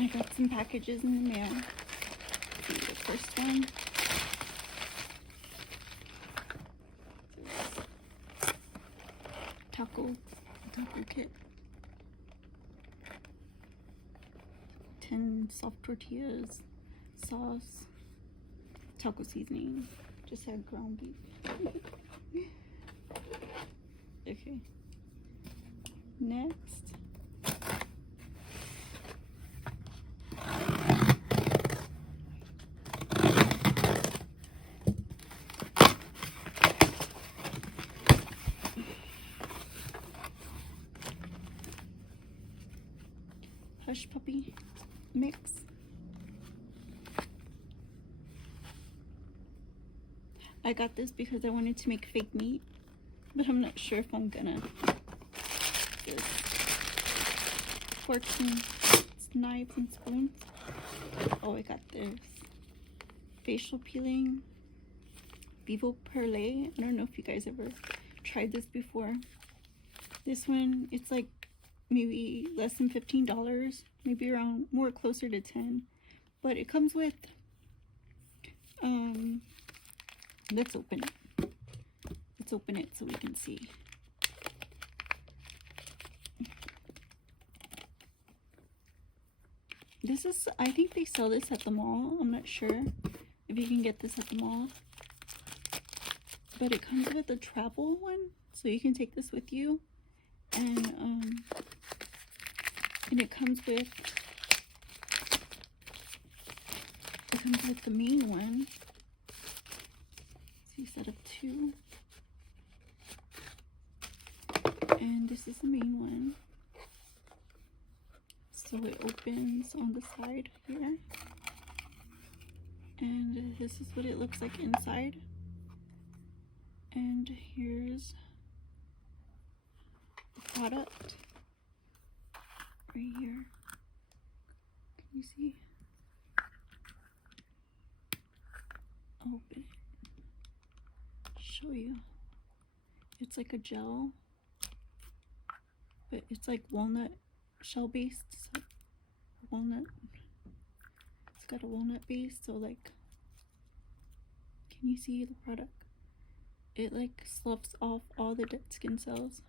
I got some packages in the mail. The first one. Taco kit. 10 soft tortillas, sauce, taco seasoning. Just had ground beef. Okay. Next. Hush puppy mix. I got this because I wanted to make fake meat, but I'm not sure if I'm gonna. This forks and knives and spoons. Oh, I got this facial peeling Vivo Perle. I don't know if you guys ever tried this before. This one, it's like maybe less than $15, maybe around more closer to 10, but it comes with let's open it so we can see. This is, I think they sell this at the mall. I'm not sure if you can get this at the mall, but it comes with a travel one, so you can take this with you. And it comes with the main one. So you set up 2, and this is the main one. So it opens on the side here, and this is what it looks like inside. And here's the product right here. Can you see? I'll open it, show you. It's like a gel, but it's like walnut shell based. So walnut, it's got a walnut base, so like, can you see the product? It like sloughs off all the dead skin cells.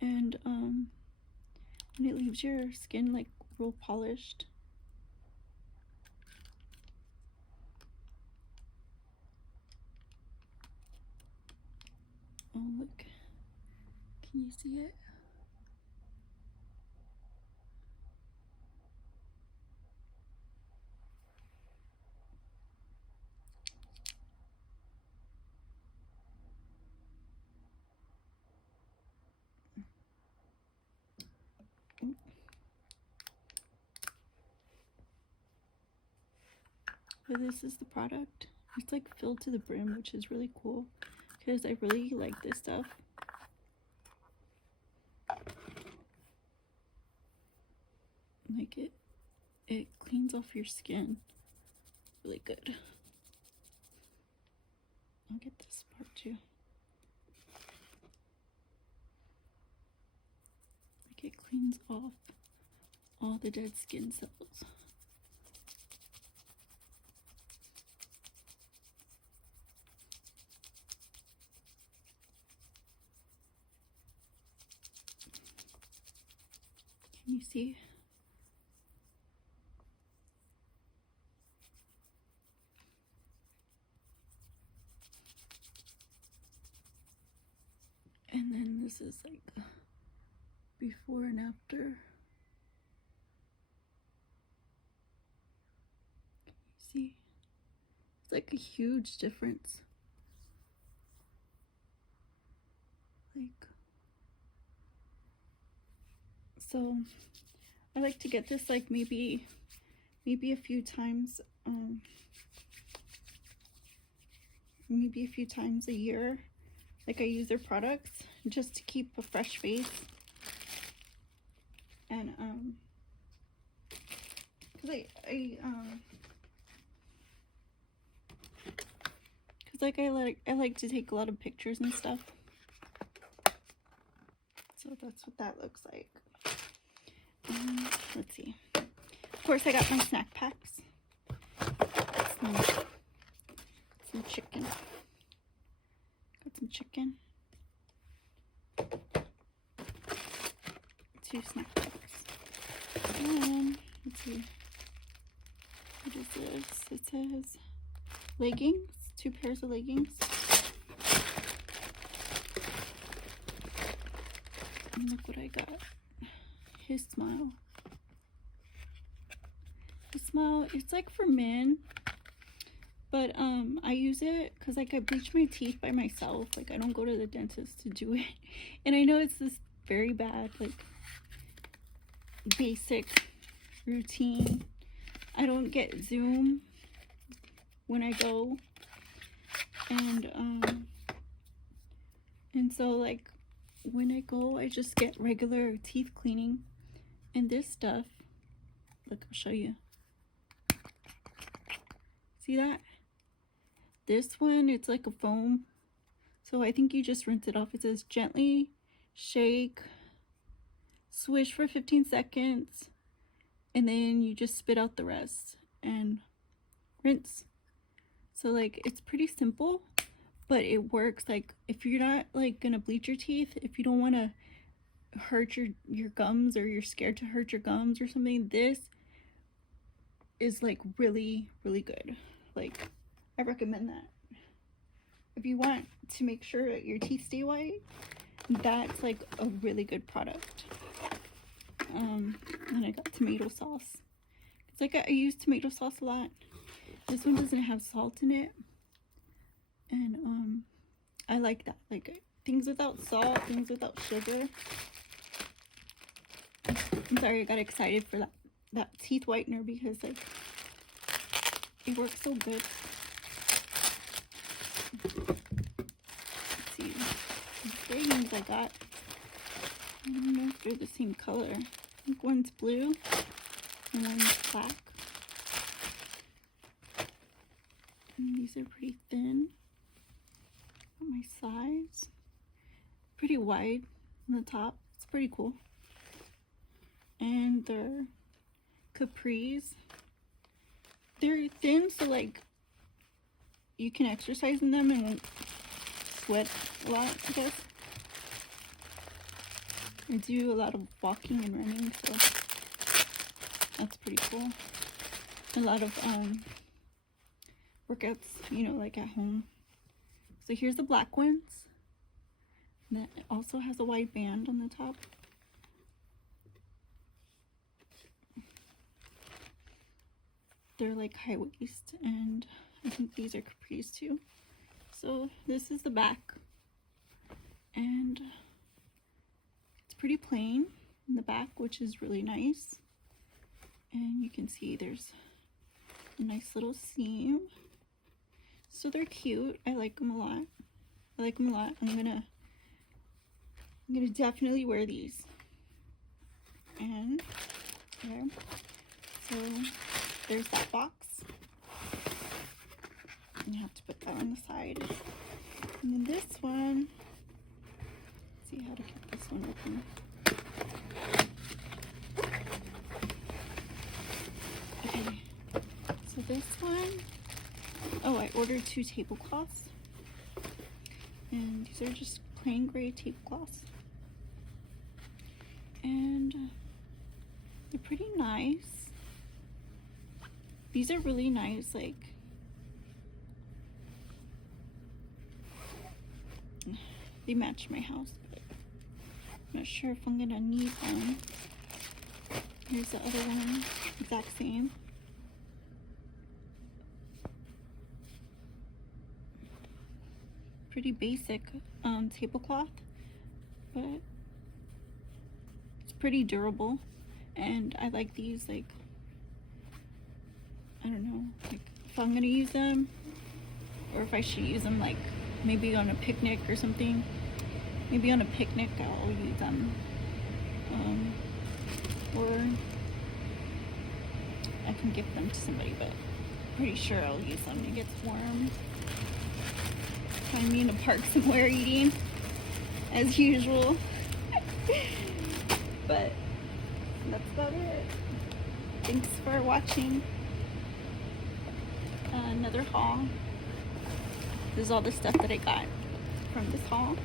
And and it leaves your skin like real polished. Oh look, can you see it? But this is the product. It's like filled to the brim, which is really cool because I really like this stuff. Like it cleans off your skin really good. I'll get this part too. Like it cleans off all the dead skin cells. Can you see? And then this is like before and after. Can you see? It's like a huge difference. Like, so I like to get this like maybe a few times, maybe a few times a year. Like I use their products just to keep a fresh face. And because I like to take a lot of pictures and stuff. So that's what that looks like. Let's see. Of course, I got my snack packs. Some chicken. Got some chicken. 2 snack packs. And let's see. What is this? It says leggings. 2 pairs of leggings. And look what I got. His Smile. His Smile, it's like for men. But I use it because like I bleach my teeth by myself. Like I don't go to the dentist to do it. And I know it's this very bad, like basic routine. I don't get Zoom when I go. And so like when I go, I just get regular teeth cleaning. And this stuff, look, I'll show you. See that? This one, it's like a foam. So I think you just rinse it off. It says gently shake, swish for 15 seconds, and then you just spit out the rest and rinse. So like it's pretty simple, but it works. Like if you're not like gonna bleach your teeth, if you don't want to hurt your gums, or you're scared to hurt your gums or something, this is like really good. Like I recommend that. If you want to make sure that your teeth stay white, that's like a really good product. And I got tomato sauce. It's like I use tomato sauce a lot. This one doesn't have salt in it. And I like that. Like things without salt, things without sugar. I'm sorry, I got excited for that teeth whitener because like it works so good. Let's see. These leggings I got. I don't know if they're the same color. I think one's blue and one's black. And these are pretty thin. Got my size. Pretty wide on the top. It's pretty cool. And they're capris. They're thin, so like you can exercise in them and won't sweat a lot, I guess. I do a lot of walking and running, so that's pretty cool. A lot of workouts, you know, like at home. So here's the black ones. And that also has a wide band on the top. They're like high waist, and I think these are capris too. So this is the back, and it's pretty plain in the back, which is really nice. And you can see there's a nice little seam. So they're cute. I like them a lot. I like them a lot. I'm gonna definitely wear these. And there. So there's that box. And you have to put that on the side. And then this one, let's see how to get this one open. Okay, so this one, oh, I ordered 2 tablecloths. And these are just plain gray tablecloths. And they're pretty nice. These are really nice, like they match my house, but I'm not sure if I'm gonna need one. Here's the other one, exact same. Pretty basic tablecloth, but it's pretty durable, and I like these. Like, I don't know, like if I'm gonna use them, or if I should use them like maybe on a picnic or something. Maybe on a picnic I'll use them, or I can give them to somebody, but I'm pretty sure I'll use them. It gets warm. Find me in a park somewhere eating, as usual. But that's about it. Thanks for watching another haul. This is all the stuff that I got from this haul,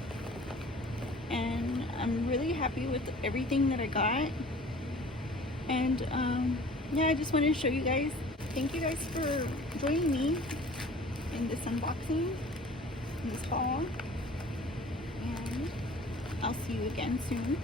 and I'm really happy with everything that I got. And yeah, I just wanted to show you guys. Thank you guys for joining me in this unboxing, in this haul, and I'll see you again soon.